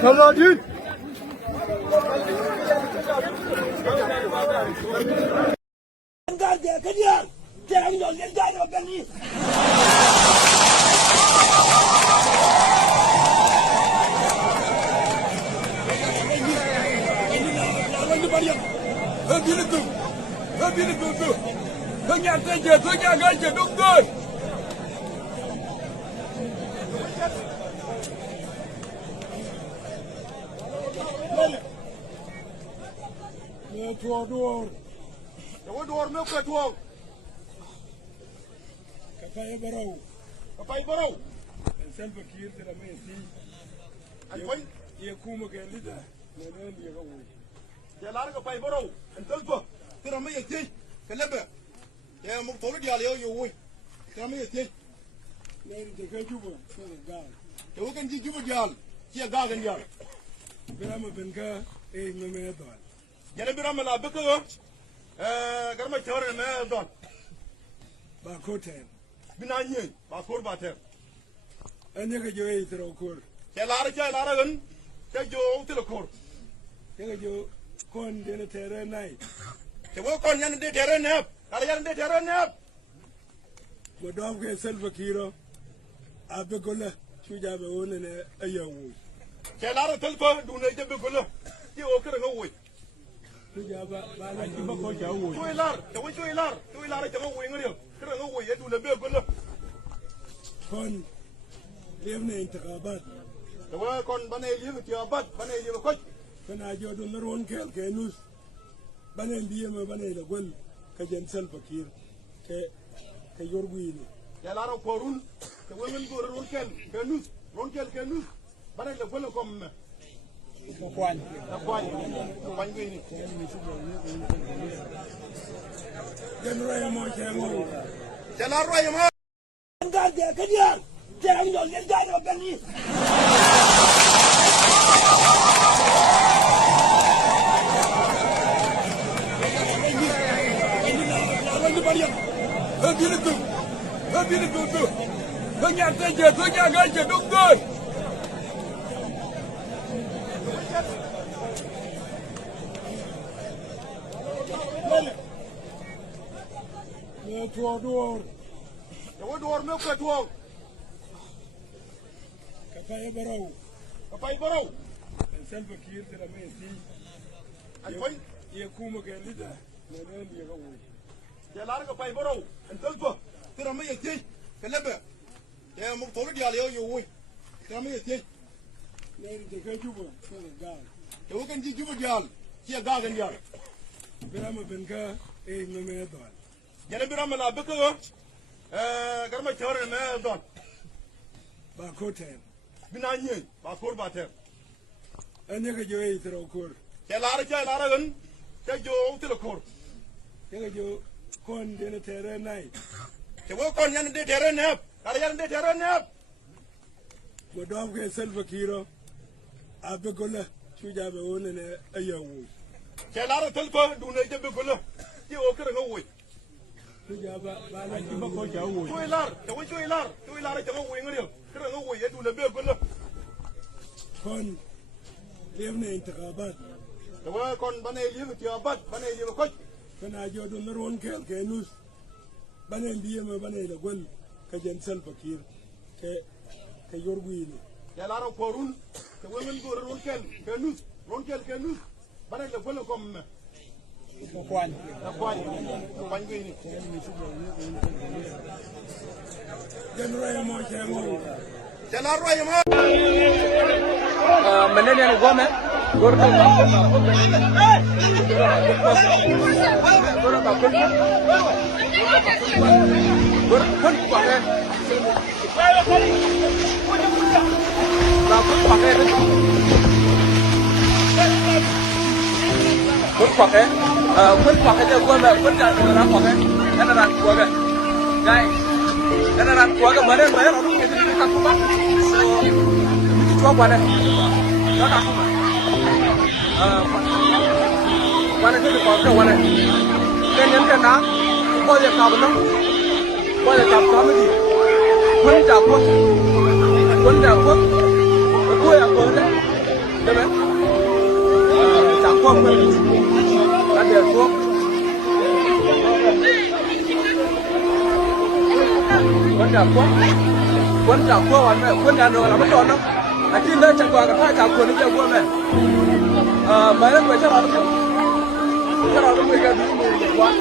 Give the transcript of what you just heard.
Saladin. Kapai barau. Selva Kiir tera mai si. Ai ye kuma ke lida. Ne ne ga wo. Ya lar kapai barau. Selva tera mai si. Kelebe. Ya mu tolu dia le yo wo. Tera mai si. Ne de ka juba se ga. Ya wo kan ji juba dial. Ki ga gan dial. Birama benka e ngame dal. Ya ne birama la beka garma chawre me don. Ba koten. Binanye ba kor ba ter. Anya ka jo e tro kor. Ya lar gan. Ya jo telo kor. Ya ka jo kon de ne tere nai. Ya wo kon yan de tere ne. Ala yan de tere ne. Mo dom ke Selva Kiir abe gola chuja be wona ne ayawu. Ya lar telfa du ne je be gola. Ki o kere ngo wo. Chuja ba la ki ba ko jawu. Chui lar, ya wo chui lar ja ngo wo ngriyo. Kere ngo wo ye du ne be gola. Kon levne intikabat. Ya wo kon bane yim ti abad bane yim ko. Kana jodo na ron kel ke nus bane biye ma bane la gol ka jen Selva Kiir ke yorguini ya la ron korun ke women go ron kel ke nus bane la gol ko me ko kwani guini jen roya mo ke mo ya la roya mo ngal de ke dia jera ndol len jaay benni Kapai barau. Selva Kiir tera mai si. Ai ye kuma ke lida. Ne ne ga wo. Ya lar kapai barau. Selva tera mai si. Kelebe. Ya mu tolu dia le yo wo. Tera mai si. Ne de ka juba se ga. Ya wo kan ji juba dial. Ki ga gan dial. Birama benka e ngame dal. Ya ne birama la beka garma chawre me don. Ba koten. Binanye ba kor ba ter. Anya ka jo e tro kor. Ya lar gan. Ya jo telo kor. Ya ka jo kon de ne tere nai. Ya wo kon yan de tere ne. Ala yan de tere ne. Mo dom ke Selva Kiir abe gola chuja be wona ne ayawu. Ya lar telfa du ne je be gola. Ki o kere ngo wo. Chuja ba la ki ba ko jawu. Chui lar ja ngo wo ngriyo. Kere ngo wo ye du ne be gola. Kon levne intikabat. Ya wo kon bane yim ti abad bane yim ko. Kana jodo na ron kel ke nus bane biye ma bane la gol ka jen Selva Kiir ke yorguini Ya la ron korun the women go to Ronkel, Kenus, but I the welcome. The Kwan Guinea. Millennial woman, go to quân hoặc ấy cho quân là quân trả người làm hoặc ấy cái là đàn của cái đây cái là đàn của cái mới nó đúng cái các khu bắc cho qua đây nó đặt qua đây thì có cái qua đây cái những cái đá bao giờ cào nó bao giờ cào nó gì quân trả quân tôi ở quân đấy được đấy trả quân đã được thuốc quân trả quân quân nhà đường là mất đòn đâu anh tin đây chẳng qua cả hai trả quân nó kêu quân này mấy lần người cho nó người cái quá